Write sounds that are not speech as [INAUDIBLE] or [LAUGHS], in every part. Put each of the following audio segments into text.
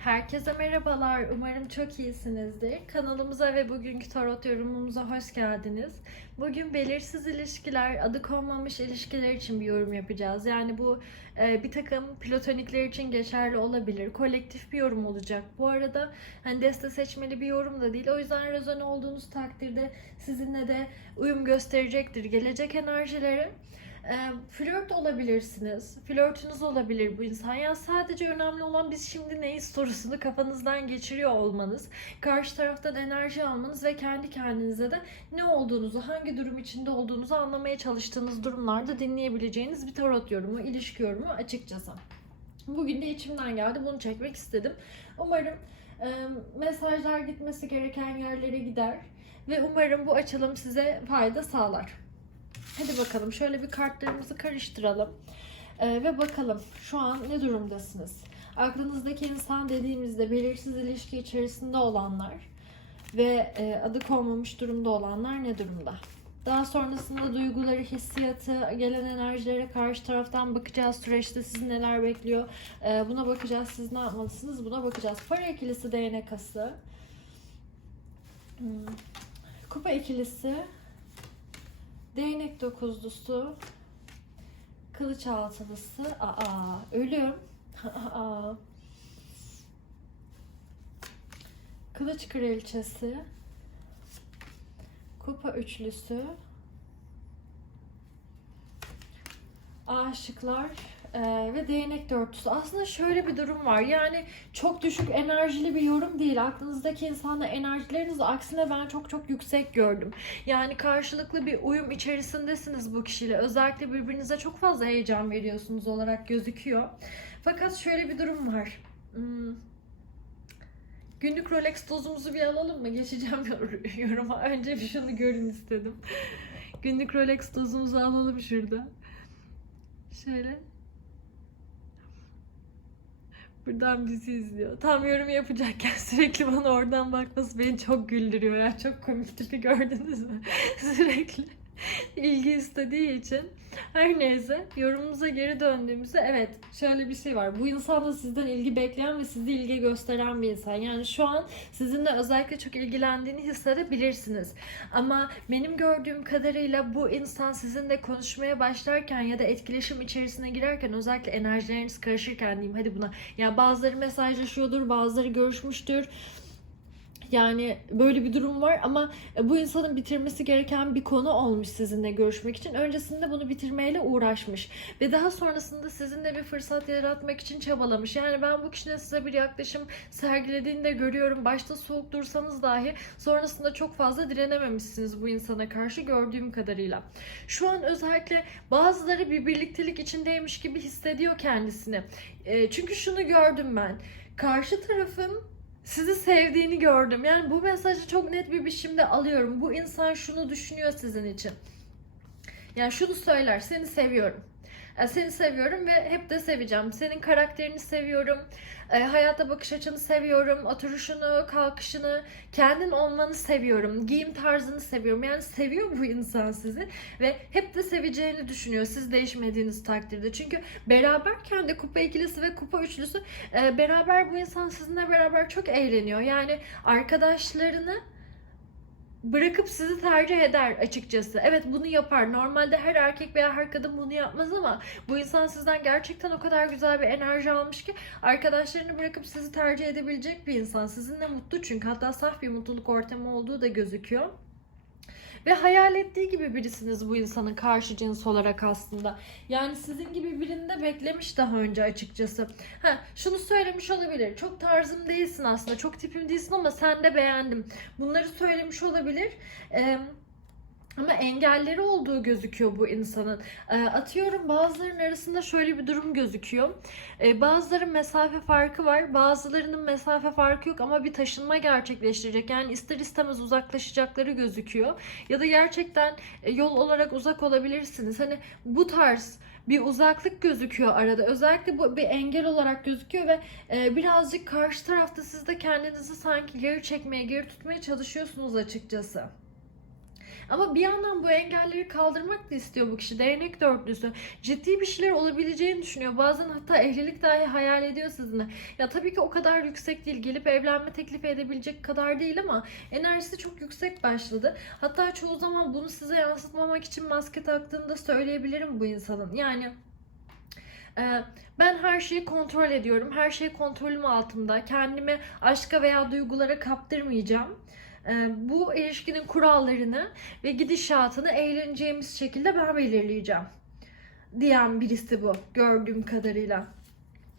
Herkese merhabalar. Umarım çok iyisinizdir. Kanalımıza ve bugünkü tarot yorumumuza hoş geldiniz. Bugün belirsiz ilişkiler, adı konmamış ilişkiler için bir yorum yapacağız. Yani bu e, bir takım platonikler için geçerli olabilir. Kolektif bir yorum olacak. Bu arada hani deste seçmeli bir yorum da değil. O yüzden rezone olduğunuz takdirde sizinle de uyum gösterecektir gelecek enerjileri. E, flört olabilirsiniz. Flörtünüz olabilir bu insan. Ya sadece önemli olan biz şimdi neyiz sorusunu kafanızdan geçiriyor olmanız. Karşı taraftan enerji almanız ve kendi kendinize de ne olduğunuzu, hangi durum içinde olduğunuzu anlamaya çalıştığınız durumlarda dinleyebileceğiniz bir tarot yorumu, ilişki yorumu açıkçası. Bugün de içimden geldi. Bunu çekmek istedim. Umarım e, mesajlar gitmesi gereken yerlere gider ve umarım bu açılım size fayda sağlar. Hadi bakalım şöyle bir kartlarımızı karıştıralım. Ee, ve bakalım şu an ne durumdasınız? Aklınızdaki insan dediğimizde belirsiz ilişki içerisinde olanlar ve e, adı konmamış durumda olanlar ne durumda? Daha sonrasında duyguları, hissiyatı, gelen enerjilere karşı taraftan bakacağız. Süreçte sizi neler bekliyor? Ee, buna bakacağız. Siz ne yapmalısınız? Buna bakacağız. Para ikilisi, değnek. Hmm. Kupa ikilisi. Değnek dokuzlusu. Kılıç altılısı. Aa, ölüm. Kılıç kraliçesi. Kupa üçlüsü. Aşıklar ee, ve değnek dörtlüsü. Aslında şöyle bir durum var. Yani çok düşük enerjili bir yorum değil. Aklınızdaki insanla enerjileriniz aksine ben çok çok yüksek gördüm. Yani karşılıklı bir uyum içerisindesiniz bu kişiyle. Özellikle birbirinize çok fazla heyecan veriyorsunuz olarak gözüküyor. Fakat şöyle bir durum var. Hmm. Günlük Rolex dozumuzu bir alalım mı? Geçeceğim yor- [LAUGHS] yoruma. Önce bir şunu görün istedim. Günlük Rolex dozumuzu alalım şurada. Şöyle. Buradan bizi izliyor. Tam yorum yapacakken [LAUGHS] sürekli bana oradan bakması beni çok güldürüyor. Ya çok komik tipi gördünüz mü? [LAUGHS] sürekli [LAUGHS] ilgi istediği için. Her neyse yorumumuza geri döndüğümüzde evet şöyle bir şey var. Bu insan da sizden ilgi bekleyen ve sizi ilgi gösteren bir insan. Yani şu an sizinle özellikle çok ilgilendiğini hissedebilirsiniz. Ama benim gördüğüm kadarıyla bu insan sizinle konuşmaya başlarken ya da etkileşim içerisine girerken özellikle enerjileriniz karışırken diyeyim hadi buna. Ya bazıları mesajlaşıyordur, bazıları görüşmüştür. Yani böyle bir durum var ama bu insanın bitirmesi gereken bir konu olmuş sizinle görüşmek için. Öncesinde bunu bitirmeyle uğraşmış ve daha sonrasında sizinle bir fırsat yaratmak için çabalamış. Yani ben bu kişinin size bir yaklaşım sergilediğini de görüyorum. Başta soğuk dursanız dahi sonrasında çok fazla direnememişsiniz bu insana karşı gördüğüm kadarıyla. Şu an özellikle bazıları bir birliktelik içindeymiş gibi hissediyor kendisini. E, çünkü şunu gördüm ben. Karşı tarafın sizi sevdiğini gördüm. Yani bu mesajı çok net bir biçimde alıyorum. Bu insan şunu düşünüyor sizin için. Yani şunu söyler, seni seviyorum. Seni seviyorum ve hep de seveceğim. Senin karakterini seviyorum. E, Hayata bakış açını seviyorum. Oturuşunu, kalkışını, kendin olmanı seviyorum. Giyim tarzını seviyorum. Yani seviyor bu insan sizi ve hep de seveceğini düşünüyor siz değişmediğiniz takdirde. Çünkü beraberken de kupa ikilisi ve kupa üçlüsü e, beraber bu insan sizinle beraber çok eğleniyor. Yani arkadaşlarını bırakıp sizi tercih eder açıkçası. Evet bunu yapar. Normalde her erkek veya her kadın bunu yapmaz ama bu insan sizden gerçekten o kadar güzel bir enerji almış ki arkadaşlarını bırakıp sizi tercih edebilecek bir insan. Sizinle mutlu çünkü hatta saf bir mutluluk ortamı olduğu da gözüküyor. Ve hayal ettiği gibi birisiniz bu insanın karşı cins olarak aslında. Yani sizin gibi birini de beklemiş daha önce açıkçası. Ha, şunu söylemiş olabilir. Çok tarzım değilsin aslında. Çok tipim değilsin ama sen de beğendim. Bunları söylemiş olabilir. Eee ama engelleri olduğu gözüküyor bu insanın. Ee, atıyorum bazılarının arasında şöyle bir durum gözüküyor. Ee, bazıları mesafe farkı var. Bazılarının mesafe farkı yok ama bir taşınma gerçekleştirecek. Yani ister istemez uzaklaşacakları gözüküyor. Ya da gerçekten e, yol olarak uzak olabilirsiniz. Hani bu tarz bir uzaklık gözüküyor arada. Özellikle bu bir engel olarak gözüküyor ve e, birazcık karşı tarafta siz de kendinizi sanki geri çekmeye, geri tutmaya çalışıyorsunuz açıkçası. Ama bir yandan bu engelleri kaldırmak da istiyor bu kişi. Değnek dörtlüsü. Ciddi bir şeyler olabileceğini düşünüyor. Bazen hatta evlilik dahi hayal ediyor sizinle. Ya tabii ki o kadar yüksek değil. Gelip evlenme teklifi edebilecek kadar değil ama enerjisi çok yüksek başladı. Hatta çoğu zaman bunu size yansıtmamak için maske taktığını da söyleyebilirim bu insanın. Yani e, ben her şeyi kontrol ediyorum. Her şey kontrolüm altında. Kendimi aşka veya duygulara kaptırmayacağım. E, Bu ilişkinin kurallarını ve gidişatını eğleneceğimiz şekilde ben belirleyeceğim. Diyen birisi bu gördüğüm kadarıyla.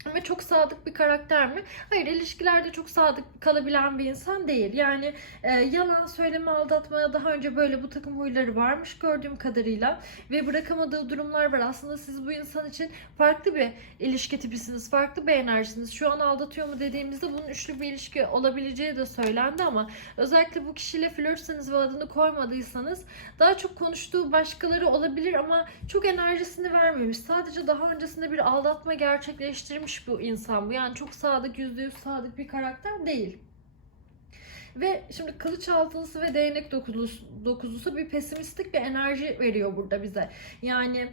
Ama çok sadık bir karakter mi? Hayır, ilişkilerde çok sadık kalabilen bir insan değil. Yani e, yalan söyleme, aldatmaya daha önce böyle bu takım huyları varmış gördüğüm kadarıyla ve bırakamadığı durumlar var. Aslında siz bu insan için farklı bir ilişki tipisiniz, farklı bir enerjisiniz. Şu an aldatıyor mu dediğimizde bunun üçlü bir ilişki olabileceği de söylendi ama özellikle bu kişiyle flörtseniz ve adını koymadıysanız daha çok konuştuğu başkaları olabilir ama çok enerjisini vermemiş. Sadece daha öncesinde bir aldatma gerçekleştirmiş bu insan bu. Yani çok sadık, yüzde yüz sadık bir karakter değil. Ve şimdi kılıç altılısı ve değnek dokuzlusu, dokuzlusu bir pesimistik bir enerji veriyor burada bize. Yani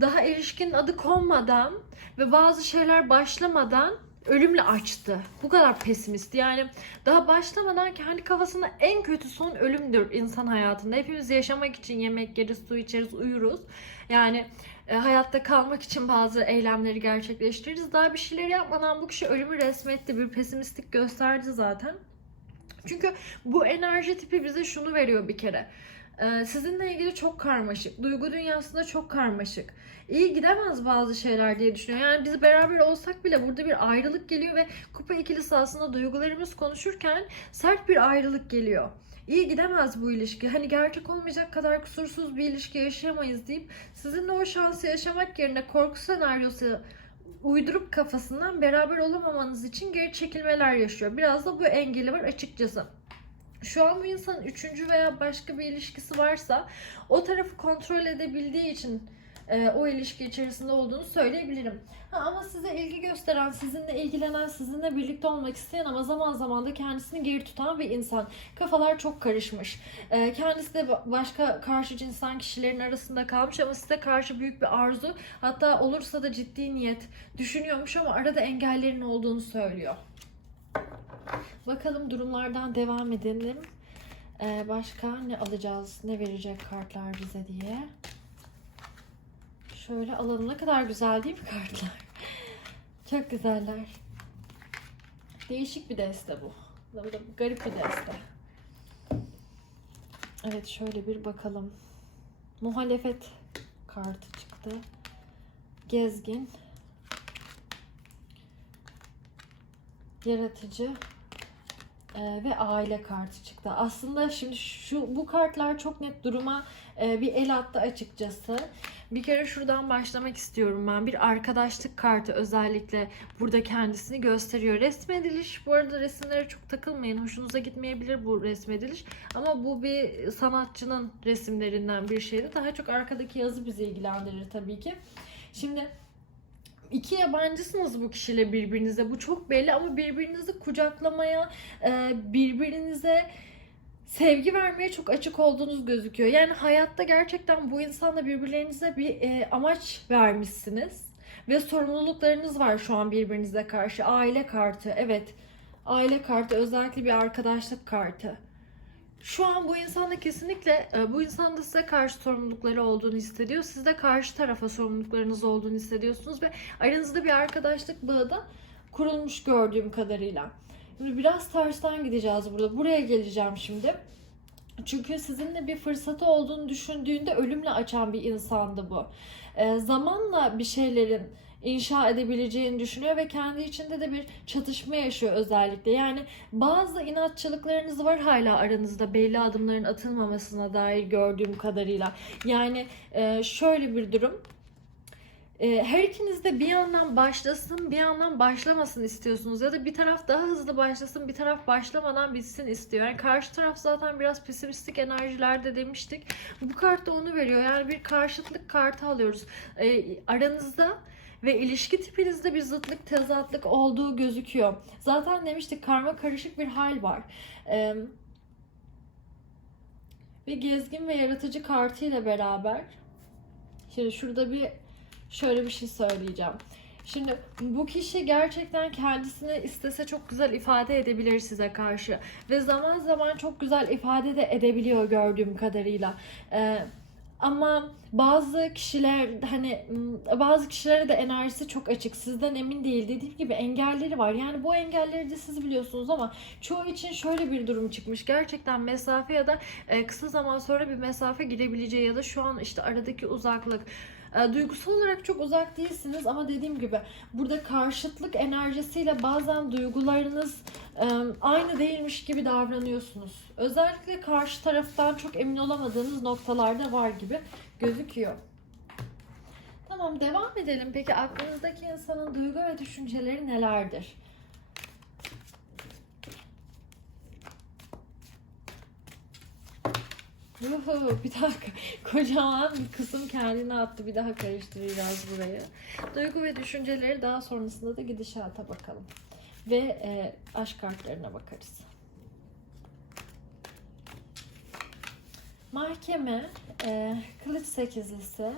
daha ilişkinin adı konmadan ve bazı şeyler başlamadan ölümle açtı. Bu kadar pesimist. Yani daha başlamadan kendi kafasında en kötü son ölümdür insan hayatında. Hepimiz yaşamak için yemek yeriz, su içeriz, uyuruz. Yani e, hayatta kalmak için bazı eylemleri gerçekleştiririz. Daha bir şeyler yapmadan bu kişi ölümü resmetti. Bir pesimistik gösterdi zaten. Çünkü bu enerji tipi bize şunu veriyor bir kere. Ee, sizinle ilgili çok karmaşık. Duygu dünyasında çok karmaşık. İyi gidemez bazı şeyler diye düşünüyor. Yani biz beraber olsak bile burada bir ayrılık geliyor ve kupa ikilisi aslında duygularımız konuşurken sert bir ayrılık geliyor. İyi gidemez bu ilişki. Hani gerçek olmayacak kadar kusursuz bir ilişki yaşayamayız deyip sizinle o şansı yaşamak yerine korku senaryosu uydurup kafasından beraber olamamanız için geri çekilmeler yaşıyor. Biraz da bu engeli var açıkçası. Şu an bu insanın üçüncü veya başka bir ilişkisi varsa o tarafı kontrol edebildiği için e, o ilişki içerisinde olduğunu söyleyebilirim. Ha, ama size ilgi gösteren, sizinle ilgilenen, sizinle birlikte olmak isteyen ama zaman zaman da kendisini geri tutan bir insan. Kafalar çok karışmış. E, kendisi de ba- başka karşı cinsten kişilerin arasında kalmış ama size karşı büyük bir arzu. Hatta olursa da ciddi niyet düşünüyormuş ama arada engellerin olduğunu söylüyor. Bakalım durumlardan devam edelim. Ee, başka ne alacağız, ne verecek kartlar bize diye. Şöyle alalım. Ne kadar güzel değil mi kartlar? Çok güzeller. Değişik bir deste bu. Bu da garip bir deste. Evet şöyle bir bakalım. Muhalefet kartı çıktı. Gezgin. Yaratıcı e, ve aile kartı çıktı. Aslında şimdi şu bu kartlar çok net duruma e, bir el attı açıkçası. Bir kere şuradan başlamak istiyorum ben. Bir arkadaşlık kartı özellikle burada kendisini gösteriyor. Resmediliş. Bu arada resimlere çok takılmayın. Hoşunuza gitmeyebilir bu resmediliş. Ama bu bir sanatçının resimlerinden bir şeydi. Daha çok arkadaki yazı bizi ilgilendirir tabii ki. Şimdi iki yabancısınız bu kişiyle birbirinize. Bu çok belli ama birbirinizi kucaklamaya, birbirinize sevgi vermeye çok açık olduğunuz gözüküyor. Yani hayatta gerçekten bu insanla birbirlerinize bir e, amaç vermişsiniz. Ve sorumluluklarınız var şu an birbirinize karşı. Aile kartı, evet. Aile kartı, özellikle bir arkadaşlık kartı. Şu an bu insanda kesinlikle e, bu insanda size karşı sorumlulukları olduğunu hissediyor. Siz de karşı tarafa sorumluluklarınız olduğunu hissediyorsunuz ve aranızda bir arkadaşlık bağı da kurulmuş gördüğüm kadarıyla. Biraz tersten gideceğiz burada. Buraya geleceğim şimdi. Çünkü sizinle bir fırsatı olduğunu düşündüğünde ölümle açan bir insandı bu. E, zamanla bir şeylerin inşa edebileceğini düşünüyor ve kendi içinde de bir çatışma yaşıyor özellikle. Yani bazı inatçılıklarınız var hala aranızda belli adımların atılmamasına dair gördüğüm kadarıyla. Yani e, şöyle bir durum. E, her ikiniz de bir yandan başlasın, bir yandan başlamasın istiyorsunuz. Ya da bir taraf daha hızlı başlasın, bir taraf başlamadan bitsin istiyor. Yani karşı taraf zaten biraz pesimistik enerjilerde demiştik. Bu kart da onu veriyor. Yani bir karşıtlık kartı alıyoruz. E, aranızda ve ilişki tipinizde bir zıtlık, tezatlık olduğu gözüküyor. Zaten demiştik karma karışık bir hal var. Ee, ve gezgin ve yaratıcı kartı ile beraber şimdi şurada bir şöyle bir şey söyleyeceğim. Şimdi bu kişi gerçekten kendisini istese çok güzel ifade edebilir size karşı ve zaman zaman çok güzel ifade de edebiliyor gördüğüm kadarıyla. Ee, ama bazı kişiler hani bazı kişilere de enerjisi çok açık. Sizden emin değil. Dediğim gibi engelleri var. Yani bu engelleri de siz biliyorsunuz ama çoğu için şöyle bir durum çıkmış. Gerçekten mesafe ya da e, kısa zaman sonra bir mesafe girebileceği ya da şu an işte aradaki uzaklık e, duygusal olarak çok uzak değilsiniz ama dediğim gibi burada karşıtlık enerjisiyle bazen duygularınız aynı değilmiş gibi davranıyorsunuz. Özellikle karşı taraftan çok emin olamadığınız noktalarda var gibi gözüküyor. Tamam devam edelim. Peki aklınızdaki insanın duygu ve düşünceleri nelerdir? Yuhu, bir dakika. Kocaman bir kısım kendine attı. Bir daha karıştıracağız burayı. Duygu ve düşünceleri daha sonrasında da gidişata bakalım. Ve e, aşk kartlarına bakarız. Mahkeme, e, kılıç sekizlisi,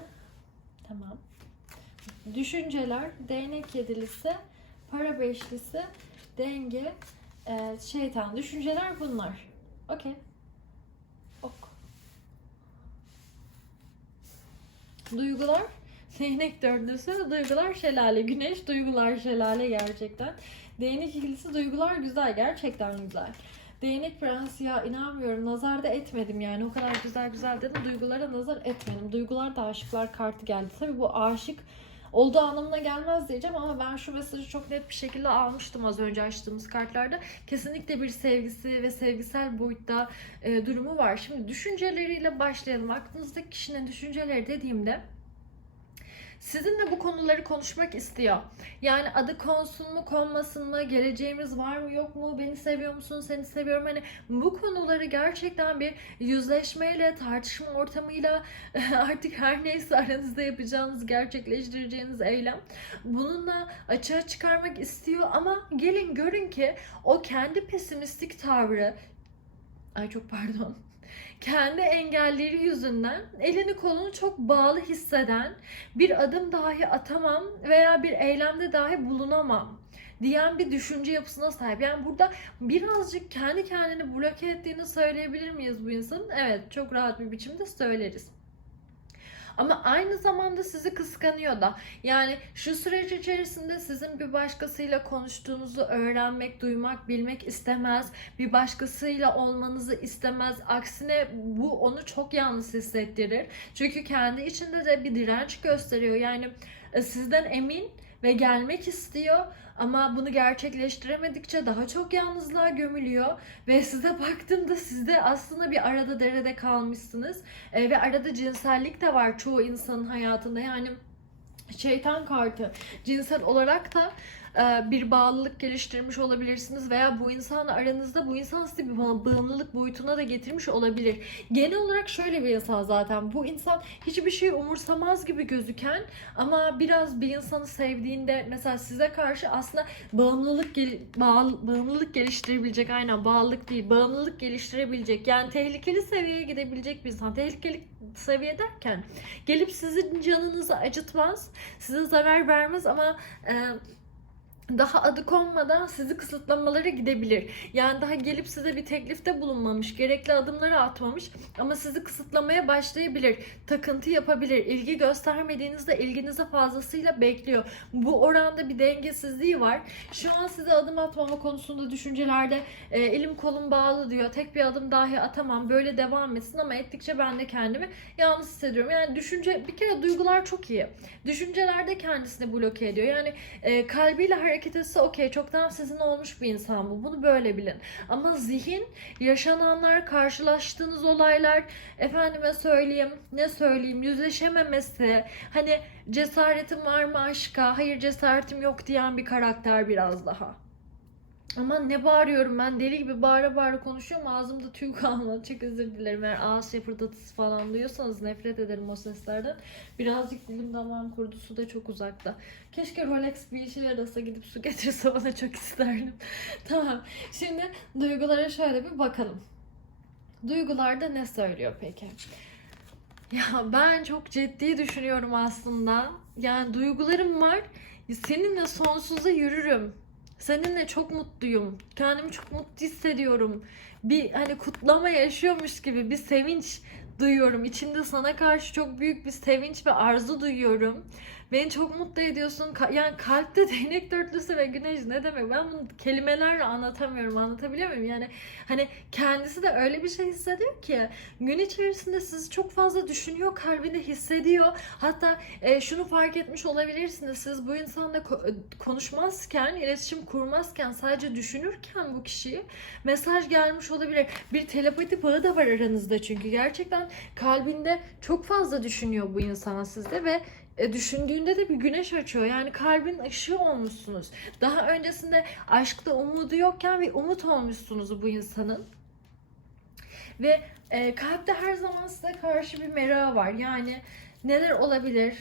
tamam. Düşünceler, değnek yedilisi, para beşlisi, denge, e, şeytan. Düşünceler bunlar. Okey. Duygular, değnek dördüncüsü, duygular şelale, güneş, duygular şelale gerçekten. Değnek ikilisi, duygular güzel, gerçekten güzel. Değnek prensi ya inanmıyorum nazar da etmedim yani o kadar güzel güzel dedim duygulara nazar etmedim. Duygular da aşıklar kartı geldi. Tabii bu aşık olduğu anlamına gelmez diyeceğim ama ben şu mesajı çok net bir şekilde almıştım az önce açtığımız kartlarda. Kesinlikle bir sevgisi ve sevgisel boyutta e, durumu var. Şimdi düşünceleriyle başlayalım. Aklınızdaki kişinin düşünceleri dediğimde Sizinle bu konuları konuşmak istiyor. Yani adı konsun mu konmasın mı, geleceğimiz var mı yok mu, beni seviyor musun, seni seviyorum. Hani bu konuları gerçekten bir yüzleşmeyle, tartışma ortamıyla [LAUGHS] artık her neyse aranızda yapacağınız, gerçekleştireceğiniz eylem. Bununla açığa çıkarmak istiyor ama gelin görün ki o kendi pesimistik tavrı, ay çok pardon kendi engelleri yüzünden elini kolunu çok bağlı hisseden bir adım dahi atamam veya bir eylemde dahi bulunamam diyen bir düşünce yapısına sahip. Yani burada birazcık kendi kendini bloke ettiğini söyleyebilir miyiz bu insanın? Evet çok rahat bir biçimde söyleriz. Ama aynı zamanda sizi kıskanıyor da. Yani şu süreç içerisinde sizin bir başkasıyla konuştuğunuzu öğrenmek, duymak, bilmek istemez. Bir başkasıyla olmanızı istemez. Aksine bu onu çok yalnız hissettirir. Çünkü kendi içinde de bir direnç gösteriyor. Yani e, sizden emin ve gelmek istiyor. Ama bunu gerçekleştiremedikçe daha çok yalnızlığa gömülüyor. Ve size baktığımda siz de aslında bir arada derede kalmışsınız. E, ve arada cinsellik de var çoğu insanın hayatında. Yani şeytan kartı. Cinsel olarak da bir bağlılık geliştirmiş olabilirsiniz veya bu insanla aranızda bu insan sizi bir bağ- bağımlılık boyutuna da getirmiş olabilir. Genel olarak şöyle bir insan zaten. Bu insan hiçbir şey umursamaz gibi gözüken ama biraz bir insanı sevdiğinde mesela size karşı aslında bağımlılık gel- bağ- bağımlılık geliştirebilecek aynen bağlılık değil bağımlılık geliştirebilecek yani tehlikeli seviyeye gidebilecek bir insan. Tehlikeli seviye derken gelip sizin canınızı acıtmaz, size zarar vermez ama e, daha adı konmadan sizi kısıtlamalara gidebilir. Yani daha gelip size bir teklifte bulunmamış, gerekli adımları atmamış ama sizi kısıtlamaya başlayabilir. Takıntı yapabilir. İlgi göstermediğinizde ilginizi fazlasıyla bekliyor. Bu oranda bir dengesizliği var. Şu an size adım atmama konusunda düşüncelerde e, elim kolum bağlı diyor. Tek bir adım dahi atamam. Böyle devam etsin ama ettikçe ben de kendimi yalnız hissediyorum. Yani düşünce bir kere duygular çok iyi. Düşüncelerde kendisini bloke ediyor. Yani e, kalbiyle hareket etse okey çoktan sizin olmuş bir insan bu. Bunu böyle bilin. Ama zihin, yaşananlar, karşılaştığınız olaylar, efendime söyleyeyim, ne söyleyeyim, yüzleşememesi, hani cesaretim var mı aşka, hayır cesaretim yok diyen bir karakter biraz daha. Aman ne bağırıyorum ben deli gibi bağıra bağıra konuşuyorum ağzımda tüy kalmadı çok özür dilerim eğer ağız şapırdatısı falan duyuyorsanız nefret ederim o seslerden birazcık dilim damağım kurudu su da çok uzakta keşke Rolex bir işe yarasa gidip su getirse [LAUGHS] bana çok isterdim [LAUGHS] tamam şimdi duygulara şöyle bir bakalım Duygularda ne söylüyor peki? Ya ben çok ciddi düşünüyorum aslında. Yani duygularım var. Seninle sonsuza yürürüm. Seninle çok mutluyum. Kendimi çok mutlu hissediyorum. Bir hani kutlama yaşıyormuş gibi bir sevinç duyuyorum. İçimde sana karşı çok büyük bir sevinç ve arzu duyuyorum. Beni çok mutlu ediyorsun. Ka- Yani kalpte [LAUGHS] değnek dörtlüsü ve güneş ne demek? Ben bunu kelimelerle anlatamıyorum. Anlatabiliyor muyum? Yani hani kendisi de öyle bir şey hissediyor ki gün içerisinde sizi çok fazla düşünüyor, kalbinde hissediyor. Hatta e, şunu fark etmiş olabilirsiniz. Siz bu insanla ko- konuşmazken, iletişim kurmazken, sadece düşünürken bu kişiyi mesaj gelmiş olabilir. Bir telepati bağı da var aranızda çünkü gerçekten kalbinde çok fazla düşünüyor bu insan sizde ve e, düşündüğünde de bir güneş açıyor. Yani kalbin ışığı olmuşsunuz. Daha öncesinde aşkta umudu yokken bir umut olmuşsunuz bu insanın. Ve e, kalpte her zaman size karşı bir merak var. Yani neler olabilir?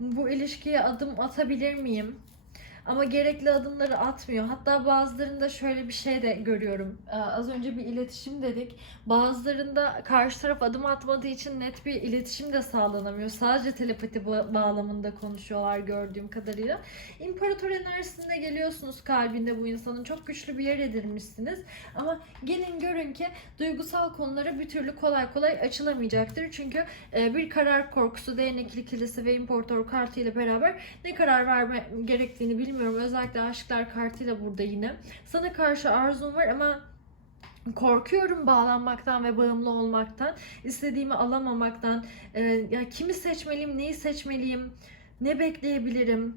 Bu ilişkiye adım atabilir miyim? Ama gerekli adımları atmıyor. Hatta bazılarında şöyle bir şey de görüyorum. Ee, az önce bir iletişim dedik. Bazılarında karşı taraf adım atmadığı için net bir iletişim de sağlanamıyor. Sadece telepati ba- bağlamında konuşuyorlar gördüğüm kadarıyla. İmparator enerjisinde geliyorsunuz kalbinde bu insanın. Çok güçlü bir yer edinmişsiniz. Ama gelin görün ki duygusal konulara bir türlü kolay kolay açılamayacaktır. Çünkü e, bir karar korkusu, değnekli kilisi ve imparator kartı ile beraber ne karar verme gerektiğini bilmiyorum. Özellikle aşklar kartıyla burada yine. Sana karşı arzum var ama korkuyorum bağlanmaktan ve bağımlı olmaktan. istediğimi alamamaktan. Ee, ya kimi seçmeliyim, neyi seçmeliyim, ne bekleyebilirim?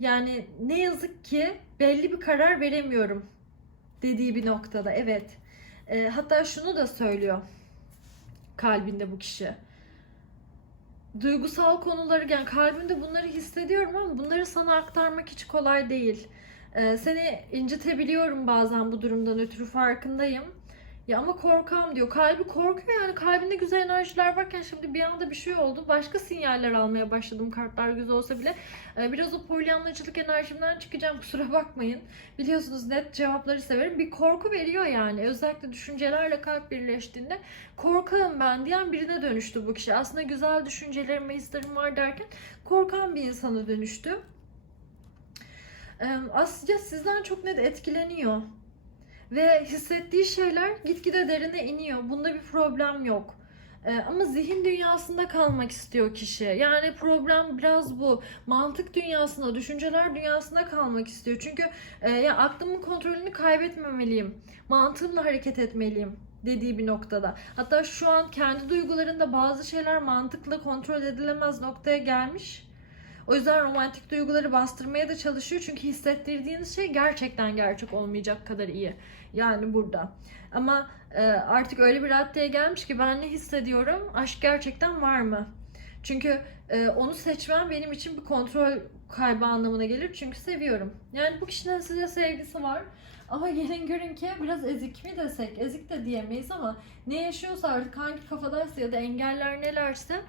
Yani ne yazık ki belli bir karar veremiyorum dediği bir noktada. Evet. Ee, hatta şunu da söylüyor kalbinde bu kişi duygusal konuları yani kalbimde bunları hissediyorum ama bunları sana aktarmak hiç kolay değil. Ee, seni incitebiliyorum bazen bu durumdan ötürü farkındayım. Ya ama korkam diyor. Kalbi korkuyor yani kalbinde güzel enerjiler varken şimdi bir anda bir şey oldu. Başka sinyaller almaya başladım kartlar güzel olsa bile. Ee, biraz o polyanlacılık enerjimden çıkacağım kusura bakmayın. Biliyorsunuz net cevapları severim. Bir korku veriyor yani. Özellikle düşüncelerle kalp birleştiğinde korkarım ben diyen birine dönüştü bu kişi. Aslında güzel düşüncelerim ve hislerim var derken korkan bir insana dönüştü. Ee, Asya sizden çok net etkileniyor. Ve hissettiği şeyler gitgide derine iniyor. Bunda bir problem yok. Ee, ama zihin dünyasında kalmak istiyor kişi. Yani problem biraz bu. Mantık dünyasında, düşünceler dünyasında kalmak istiyor. Çünkü e, ya aklımın kontrolünü kaybetmemeliyim. Mantığımla hareket etmeliyim dediği bir noktada. Hatta şu an kendi duygularında bazı şeyler mantıkla kontrol edilemez noktaya gelmiş. O yüzden romantik duyguları bastırmaya da çalışıyor. Çünkü hissettirdiğiniz şey gerçekten gerçek olmayacak kadar iyi. Yani burada. Ama e, artık öyle bir raddeye gelmiş ki ben ne hissediyorum? Aşk gerçekten var mı? Çünkü e, onu seçmem benim için bir kontrol kaybı anlamına gelir. Çünkü seviyorum. Yani bu kişinin size sevgisi var. Ama gelin görün ki biraz ezik mi desek? Ezik de diyemeyiz ama ne yaşıyorsa artık hangi kafadaysa ya da engeller nelerse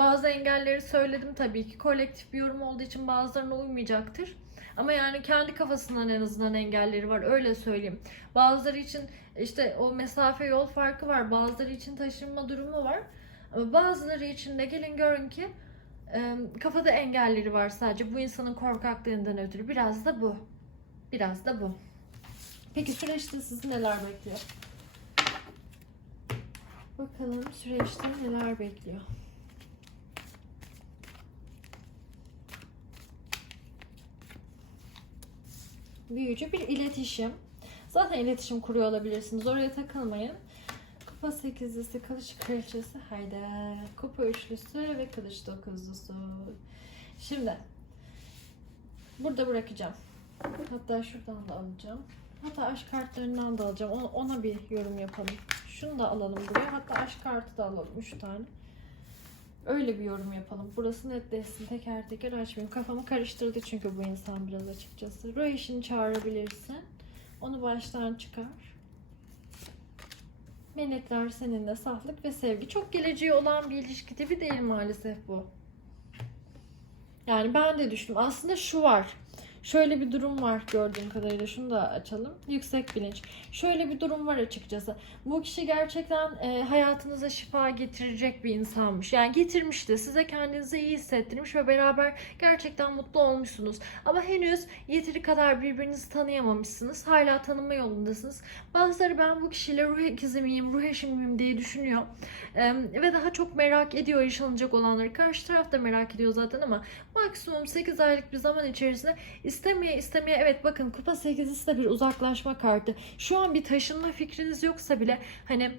bazı engelleri söyledim tabii ki. Kolektif bir yorum olduğu için bazılarına uymayacaktır. Ama yani kendi kafasından en azından engelleri var öyle söyleyeyim. Bazıları için işte o mesafe yol farkı var. Bazıları için taşınma durumu var. Ama bazıları için de gelin görün ki kafada engelleri var sadece. Bu insanın korkaklığından ötürü. Biraz da bu. Biraz da bu. Peki süreçte sizi neler bekliyor? Bakalım süreçte neler bekliyor. Büyücü bir iletişim. Zaten iletişim kuruyor olabilirsiniz. Oraya takılmayın. Kupa sekizlisi, kılıç kraliçesi, hayda. Kupa üçlüsü ve kılıç dokuzlusu. Şimdi burada bırakacağım. Hatta şuradan da alacağım. Hatta aşk kartlarından da alacağım. Ona, ona bir yorum yapalım. Şunu da alalım buraya. Hatta aşk kartı da alalım. Üç tane. Öyle bir yorum yapalım. Burası netleşsin. Teker teker açmayayım. Kafamı karıştırdı çünkü bu insan biraz açıkçası. Eşini çağırabilirsin. Onu baştan çıkar. Melekler seninle saflık ve sevgi. Çok geleceği olan bir ilişki tipi değil maalesef bu. Yani ben de düştüm. Aslında şu var. Şöyle bir durum var gördüğüm kadarıyla. Şunu da açalım. Yüksek bilinç. Şöyle bir durum var açıkçası. Bu kişi gerçekten e, hayatınıza şifa getirecek bir insanmış. Yani getirmiş de size kendinizi iyi hissettirmiş ve beraber gerçekten mutlu olmuşsunuz. Ama henüz yeteri kadar birbirinizi tanıyamamışsınız. Hala tanıma yolundasınız. Bazıları ben bu kişiyle ruh ikizi miyim, ruh eşi miyim diye düşünüyor. E, ve daha çok merak ediyor yaşanacak olanları. Karşı taraf da merak ediyor zaten ama maksimum 8 aylık bir zaman içerisinde istemeye istemeye evet bakın kupa 8'lisi de bir uzaklaşma kartı. Şu an bir taşınma fikriniz yoksa bile hani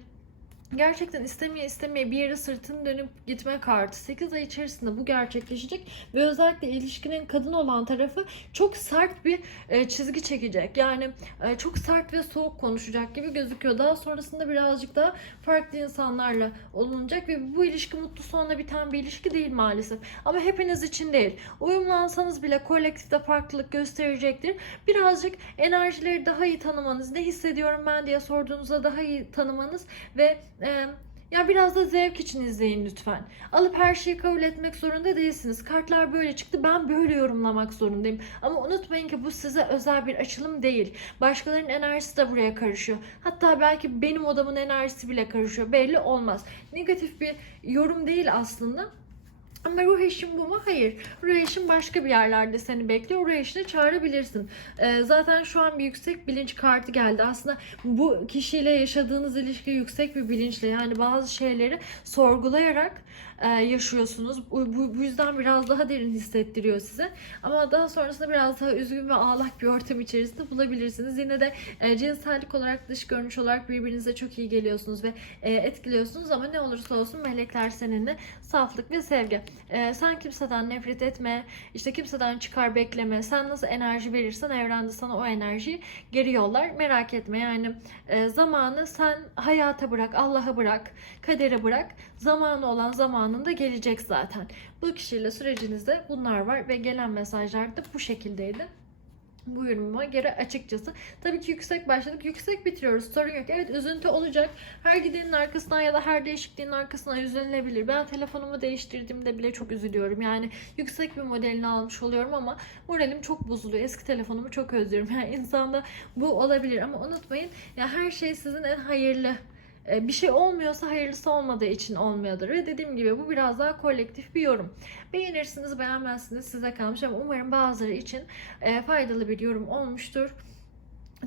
gerçekten istemeye istemeye bir yere sırtını dönüp gitme kartı 8 ay içerisinde bu gerçekleşecek ve özellikle ilişkinin kadın olan tarafı çok sert bir e, çizgi çekecek. Yani e, çok sert ve soğuk konuşacak gibi gözüküyor. Daha sonrasında birazcık daha farklı insanlarla olunacak ve bu ilişki mutlu sonla biten bir ilişki değil maalesef. Ama hepiniz için değil. Uyumlansanız bile kolektifte farklılık gösterecektir. Birazcık enerjileri daha iyi tanımanız, ne hissediyorum ben diye sorduğunuzda daha iyi tanımanız ve e, ya biraz da zevk için izleyin lütfen. Alıp her şeyi kabul etmek zorunda değilsiniz. Kartlar böyle çıktı. Ben böyle yorumlamak zorundayım. Ama unutmayın ki bu size özel bir açılım değil. Başkalarının enerjisi de buraya karışıyor. Hatta belki benim odamın enerjisi bile karışıyor. Belli olmaz. Negatif bir yorum değil aslında. Ama ruh eşin bu mu? Hayır. Ruh eşin başka bir yerlerde seni bekliyor. Ruh eşini çağırabilirsin. Ee, zaten şu an bir yüksek bilinç kartı geldi. Aslında bu kişiyle yaşadığınız ilişki yüksek bir bilinçle yani bazı şeyleri sorgulayarak yaşıyorsunuz. Bu, bu, yüzden biraz daha derin hissettiriyor size. Ama daha sonrasında biraz daha üzgün ve ağlak bir ortam içerisinde bulabilirsiniz. Yine de e, cinsellik olarak, dış görünüş olarak birbirinize çok iyi geliyorsunuz ve e, etkiliyorsunuz ama ne olursa olsun melekler seninle saflık ve sevgi. E, sen kimseden nefret etme, işte kimseden çıkar bekleme. Sen nasıl enerji verirsen evrende sana o enerjiyi geri yollar. Merak etme yani e, zamanı sen hayata bırak, Allah'a bırak, kadere bırak. Zamanı olan zamanında gelecek zaten. Bu kişiyle sürecinizde bunlar var ve gelen mesajlar da bu şekildeydi bu yorumuma göre açıkçası. Tabii ki yüksek başladık. Yüksek bitiriyoruz. Sorun yok. Evet üzüntü olacak. Her gidenin arkasından ya da her değişikliğin arkasından üzülebilir. Ben telefonumu değiştirdiğimde bile çok üzülüyorum. Yani yüksek bir modelini almış oluyorum ama moralim çok bozuluyor. Eski telefonumu çok özlüyorum. [LAUGHS] Yani insanda bu olabilir ama unutmayın ya her şey sizin en hayırlı bir şey olmuyorsa hayırlısı olmadığı için olmuyordur. Ve dediğim gibi bu biraz daha kolektif bir yorum. Beğenirsiniz beğenmezsiniz size kalmış ama umarım bazıları için e, faydalı bir yorum olmuştur.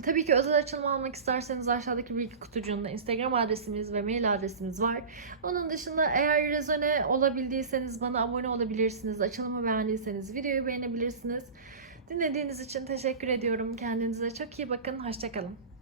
Tabii ki özel açılım almak isterseniz aşağıdaki bilgi kutucuğunda Instagram adresimiz ve mail adresimiz var. Onun dışında eğer rezone olabildiyseniz bana abone olabilirsiniz. Açılımı beğendiyseniz videoyu beğenebilirsiniz. Dinlediğiniz için teşekkür ediyorum. Kendinize çok iyi bakın. Hoşçakalın.